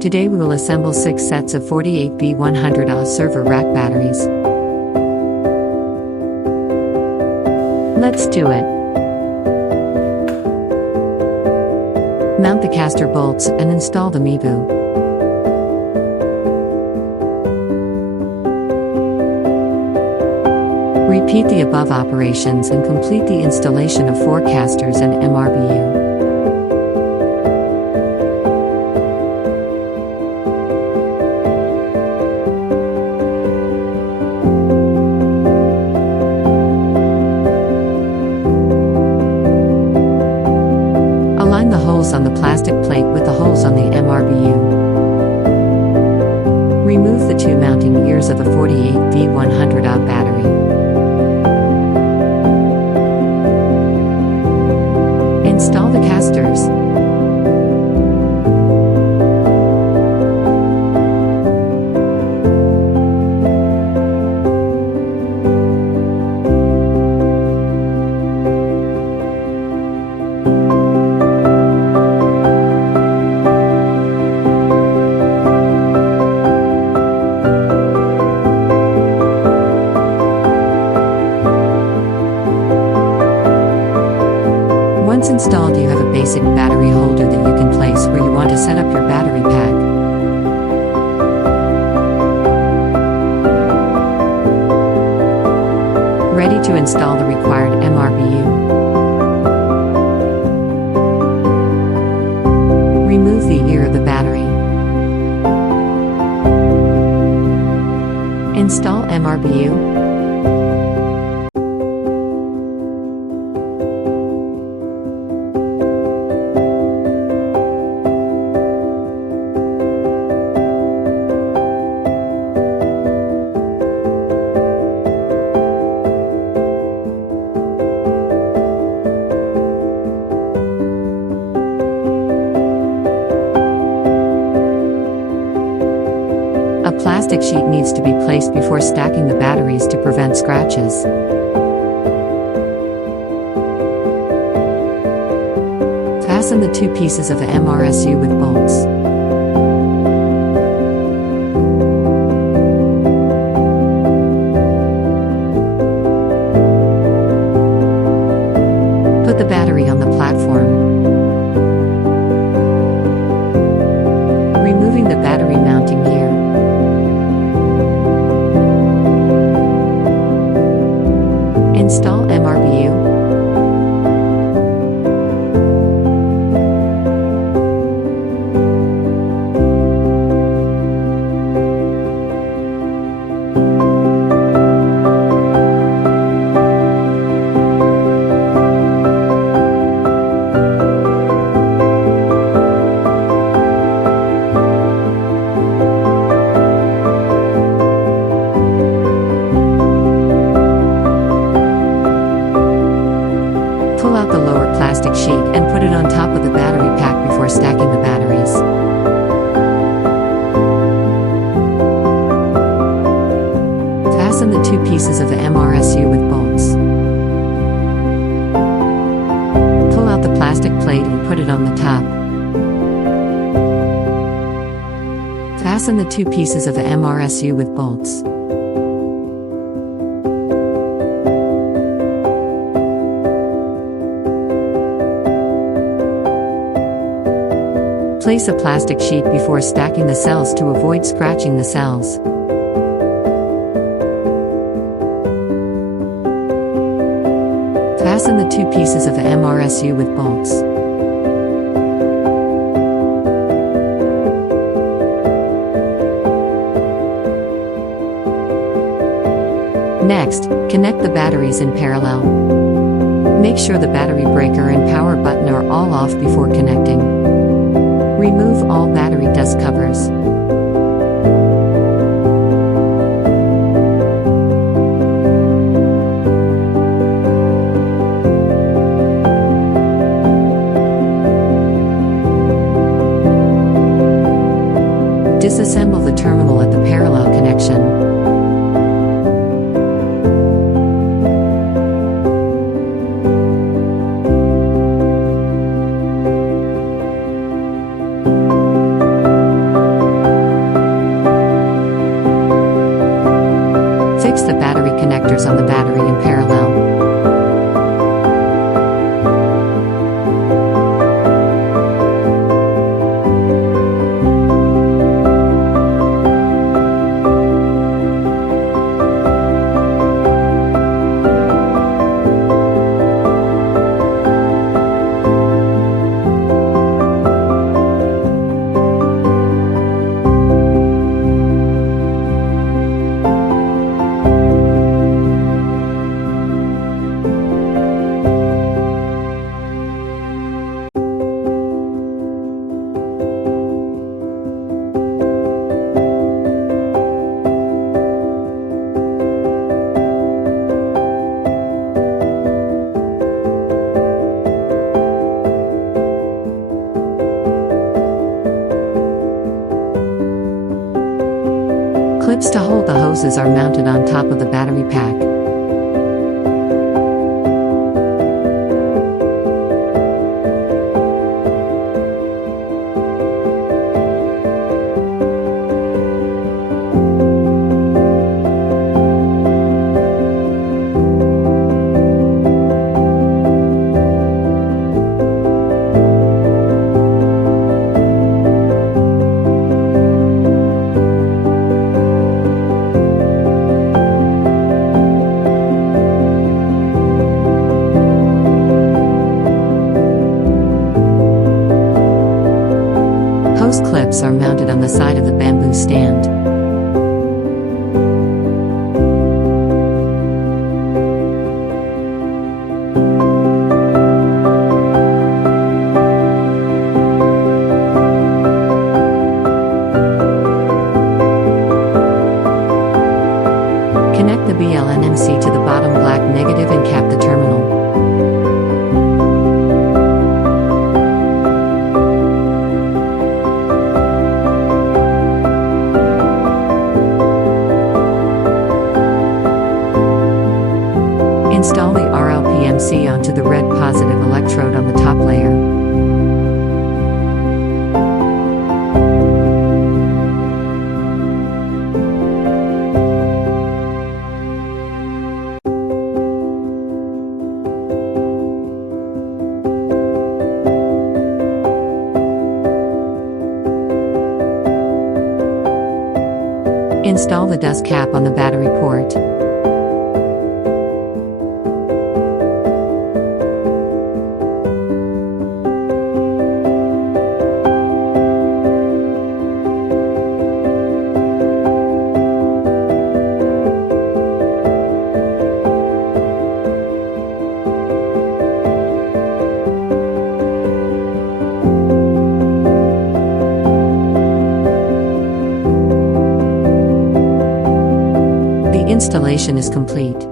Today we will assemble 6 sets of 48V100Ah server rack batteries. Let's do it. Mount the caster bolts and install the MIWEI. Repeat the above operations and complete the installation of 4 casters and MRBU. Align the holes on the plastic plate with the holes on the MRBU. Remove the 2 mounting ears of the 48V100Ah battery. Install the casters. Once installed, you have a basic battery holder that you can place where you want to set up your battery pack. Ready to install the required MRBU. Remove the ear of the battery. Install MRBU. A plastic sheet needs to be placed before stacking the batteries to prevent scratches. Fasten the 2 pieces of the MRSU with bolts. Put the battery on the platform. Removing the battery mounting gear. Install MRBU. Pull out the lower plastic sheet and put it on top of the battery pack before stacking the batteries. Fasten the 2 pieces of the MRSU with bolts. Pull out the plastic plate and put it on the top. Fasten the 2 pieces of the MRSU with bolts. Place a plastic sheet before stacking the cells to avoid scratching the cells. Fasten the 2 pieces of the MRSU with bolts. Next, connect the batteries in parallel. Make sure the battery breaker and power button are all off before connecting. Remove all battery dust covers. Disassemble the terminal at the parallel connection. Clips to hold the hoses are mounted on top of the battery pack. Hose clips are mounted on the side of the bamboo stand. Connect the BLNMC to the bottom black negative and cap the terminal. Install the RLPMC onto the red positive electrode on the top layer. Install the dust cap on the battery port. Installation is complete.